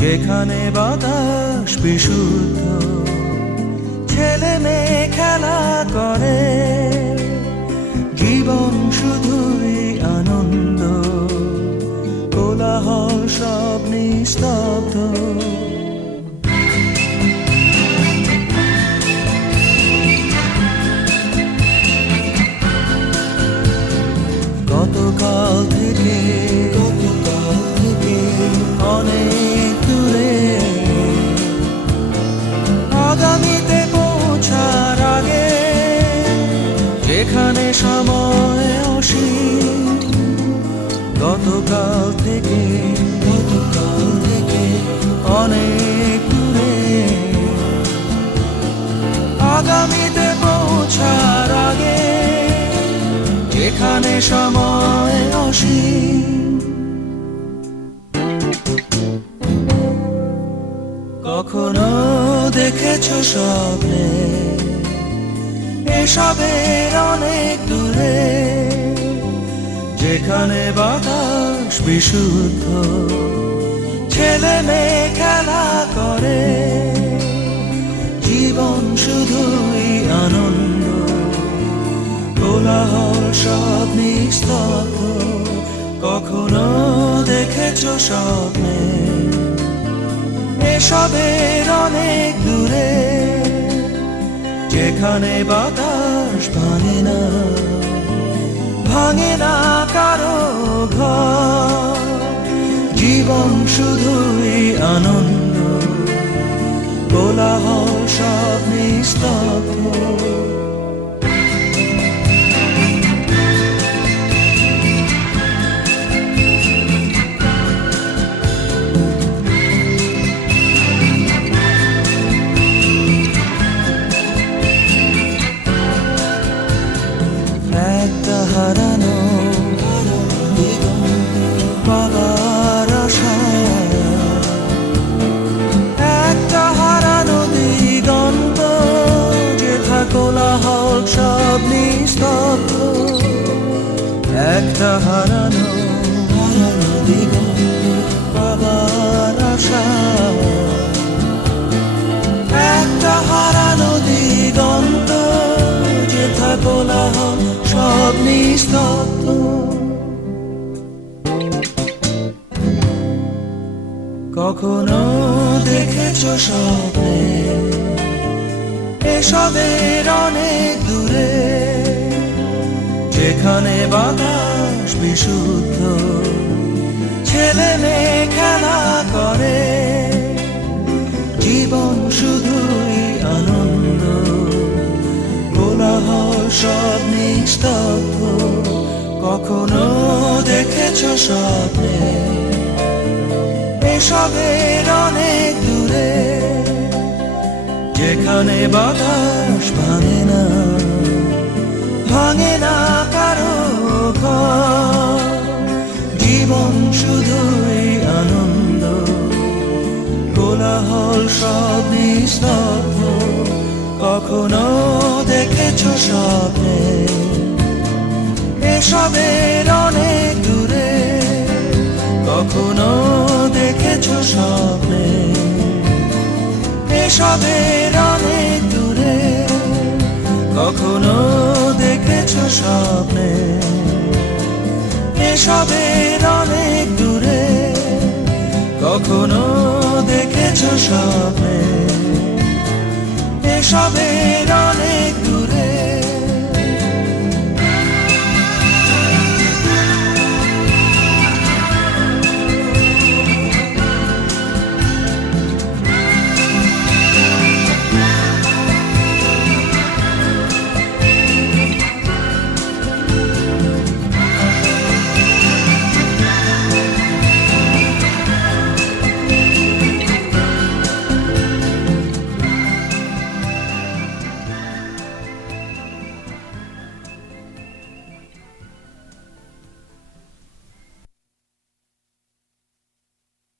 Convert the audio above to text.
যেখানে বাতাস বিশুদ্ধ, ছেলে মেয়ে খেলা করে, জীবন শুধুই আনন্দ, কোলাহল সব নিস্তব্ধ। গতকাল থেকে অনেক দূরে, আগামীতে পৌঁছার আগে, যেখানে সময় অসীম। গতকাল থেকে অনেক দূরে, আগামীতে পৌঁছার আগে, যেখানে সময় অসীম। কখনো দেখেছো স্বপ্নে এসবের অনেক দূরে, যেখানে বাতাস বিশুদ্ধ, ছেলে মেয়ে খেলা করে, জীবন শুধুই আনন্দ, কোলাহল সব নিস্তব্ধ। কখনো দেখেছো স্বপ্নে এসবের অনেক দূরে, যেখানে বাতাস ভাঙে না কারো ঘর, জীবন শুধুই আনন্দ, কোলাহল সব নিস্তব্ধ। একটা হারানো পাবার আশা, একটা হারানো দিগন্ত, যেথা কোলাহল সব নিস্তব্ধ। একটা হারানো দিগন্ত পাবার আশা, একটা হারানো দিগন্ত, যেথা কোলাহল সব নিস্তব্ধ। কখনো দেখেছো স্বপ্নে এসবের অনেক দূরে, যেখানে বাতাস বিশুদ্ধ, ছেলে মেয়ে খেলা করে, জীবন শুধুই আনন্দ, কোলাহল সব নিস্তব্ধ। কখনো দেখেছো স্বপ্নে এসবের অনেক দূরে, যেখানে বাতাস ভাঙে না কারো ঘর, জীবন শুধুই আনন্দ, কোলাহল সব নিস্তব্ধ। কখনো দেখেছো স্বপ্নে এসবের অনেক দূরে, কখনো দেখেছো স্বপ্নে এসবের অনেক দূরে, কখনো দেখেছো স্বপ্নে এসবের অনেক দূরে, কখনো দেখেছো স্বপ্নে এসবের অনেক